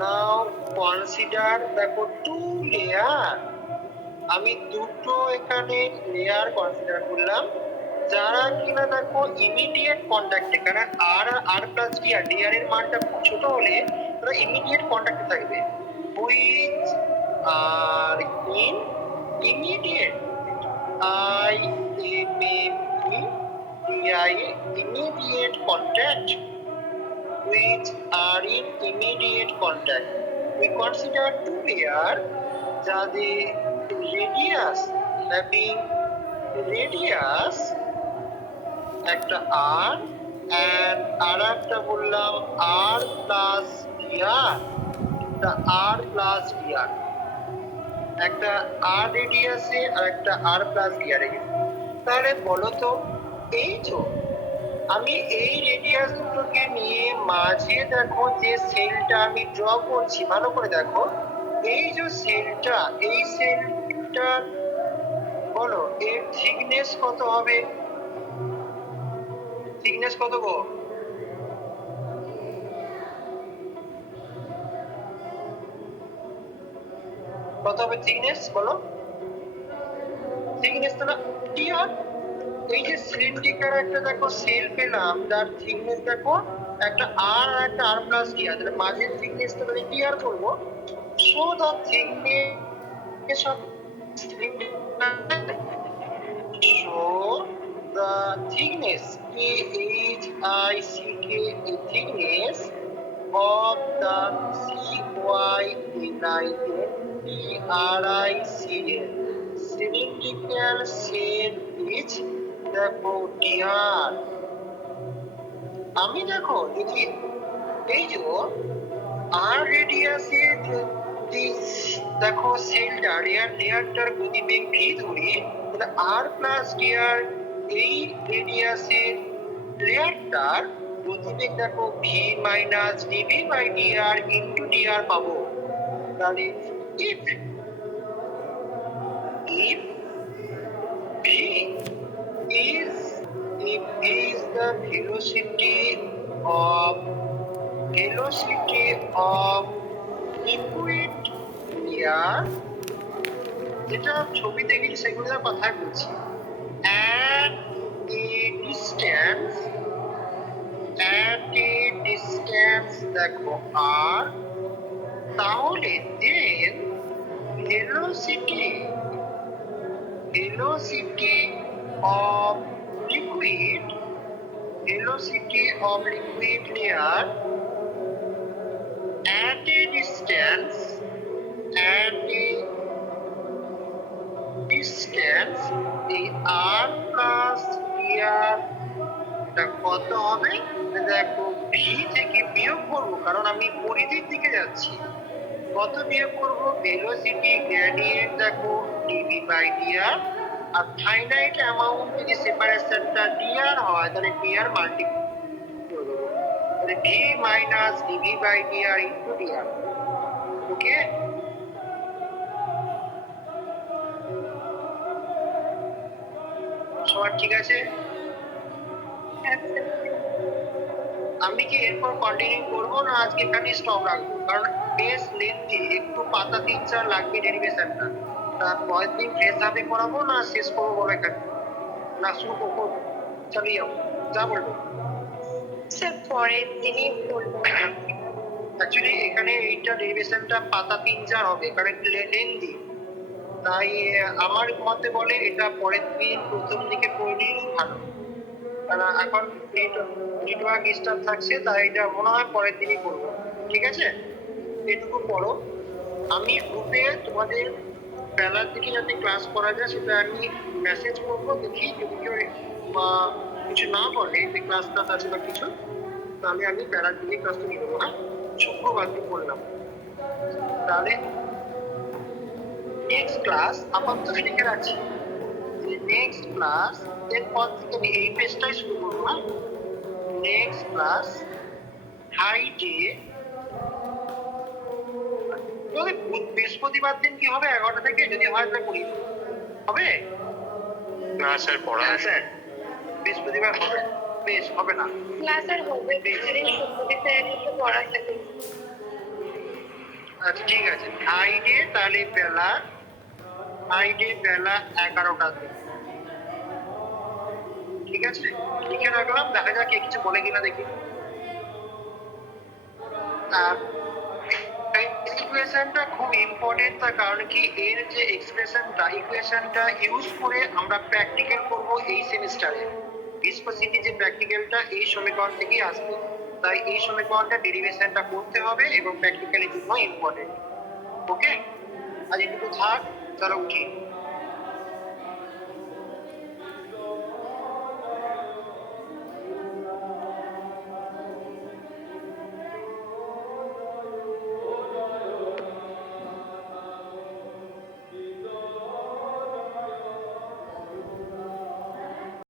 নাও consider দেখো two layer, আমি দুটো এখানে লেয়ার কনসিডার করলাম যারা কিনা দেখো ইমিডিয়েট কন্ট্যাক্টে, কারণ আর প্লাস ডি আর এর মানটা খুব ছোট হলে তারা ইমিডিয়েট কন্ট্যাক্টে থাকবে, which are in immediate I M M E D I immediate contact which are in immediate contact. We consider two layer যাদের radius having radius একটা r and আর একটা বললাম r plus dr, একটা r plus dr, একটা r রেডিয়াসে আর একটা r plus dr এ। তাহলে বলো তো এই তো আমি এই রেডিয়াস দুটোকে নিয়ে মাঝে দেখো যে সেলটা আমি ড্র করছি, ভালো করে দেখো এই যে সেলটা, এই সেলটা বলো এর থিকনেস কত হবে? থিকনেস কত গো? কত হবে থিকনেস বলো? থিকনেস তো না টিআর, এই যে সিলিন্ড্রিকাল একটা দেখো সেল পেলাম যার থিকনেস দেখো একটা আর একটা আর প্লাস টিআর, তাহলে মাঝের থিকনেসটা আমি টিআর করব। So the thickness of so the thickness THICK thickness of the CYLIN cylindrical shell is দেখো dr। আমি দেখো যদি এই যে আর রেডিয়াসে যদি দেখো সেলটা লেয়ারটার গতিবেগ ভি ধরি, তাহলে আর প্লাস ডিআর এই রেডিয়াসের লেয়ারটার গতিবেগ দেখো v minus DV by DR into dr পাবো। তাহলে if v is the velocity of liquid layer, যেটা ছবি দেখি সেগুলোর কথাই বলছি, at a distance দেখো r, তাহলে then velocity of liquid layer at a distance the r plus dr কত হবে? দেখো ভি থেকে বিয়োগ করবো, কারণ আমি পরিধির দিকে যাচ্ছি। কত বিয়োগ করবো? ভেলোসিটি গ্রেডিয়েন্ট দেখো ডিভি বাই ডিআর, আর ফাইনাইট অ্যামাউন্ট যদি সেপারেশনটা ডিআর হয় তাহলে ডিআর মাল্টিপ্লাই করে দেবো, তাহলে V minus DV by DR into DR. Okay, সবার ঠিক আছে? আমি কি এরপর কন্টিনিউ করবো না আজকে এখানে স্টপ রাখবো? কারণ বেশ লেন্থি, একটু পাতা 3-4 লাগবে ডেরিভেশনটা। পরের দিন ফ্রেশ ভাবে করাবো না শেষ করবো বলো এখানে, না শুরু করবো? চালিয়ে যাবো, যা বলবো স্যার পরের দিনই বলবো। অ্যাকচুয়ালি এখানে এইটা ডেরিভেশনটা পাতা 3-4 হবে কারণ লেন্থি, তাই আমার মতে বলে এটা পরের দিন প্রথম দিকে পড়লেই ভালো, কারণ এখন নেটওয়ার্ক ডিস্টার্ব থাকছে, তাই এটা মনে হয় পরের দিনই করবো। ঠিক আছে, এটুকু পড়ো। আমি গ্রুপে তোমাদের বেলার দিকে যাতে ক্লাস করা যায় সেটা আমি মেসেজ করবো, দেখি যদি কেউ কিছু না বলে যে ক্লাস আছে বা কিছু, তাহলে আমি বেলার দিকে ক্লাসটা নিয়ে নেবো। হ্যাঁ, শুক্রবার দিন বললাম। তাহলে নেক্সট ক্লাস আপাতত লিখে রাখছি, নেক্সট ক্লাস এরপর থেকে আমি এই পেজটাই শুরু করবো। না, নেক্সট ক্লাস হাইটে বৃহস্পতিবার দিন কি হবে 11টা থেকে, যদি হয় তাহলে করি হবে না স্যার পড়া স্যার বৃহস্পতিবার হবে? বেশ, হবে না ক্লাস আর হবে, পড়া থাকে। আচ্ছা ঠিক আছে, ফ্রাইডে তাহলে বেলা 11টাতে। ঠিক আছে, লিখে রাখলাম, দেখা যাক কে কিছু বলে কিনা দেখি। ইকুয়েশনটা খুব ইম্পর্টেন্ট, তার কারণ কি এর যে ইকুয়েশনটা ইউজ করে আমরা প্র্যাকটিক্যাল করব এই সেমিস্টারে। ভিসকোসিটি যে প্র্যাকটিক্যালটা এই সমীকরণ থেকেই আসবে, তাই এই সমীকরণটা ডেরিভেশনটা করতে হবে এবং প্র্যাকটিক্যালের জন্য ইম্পর্টেন্ট। ওকে, আজ এটুকু থাক, চলো উঠি।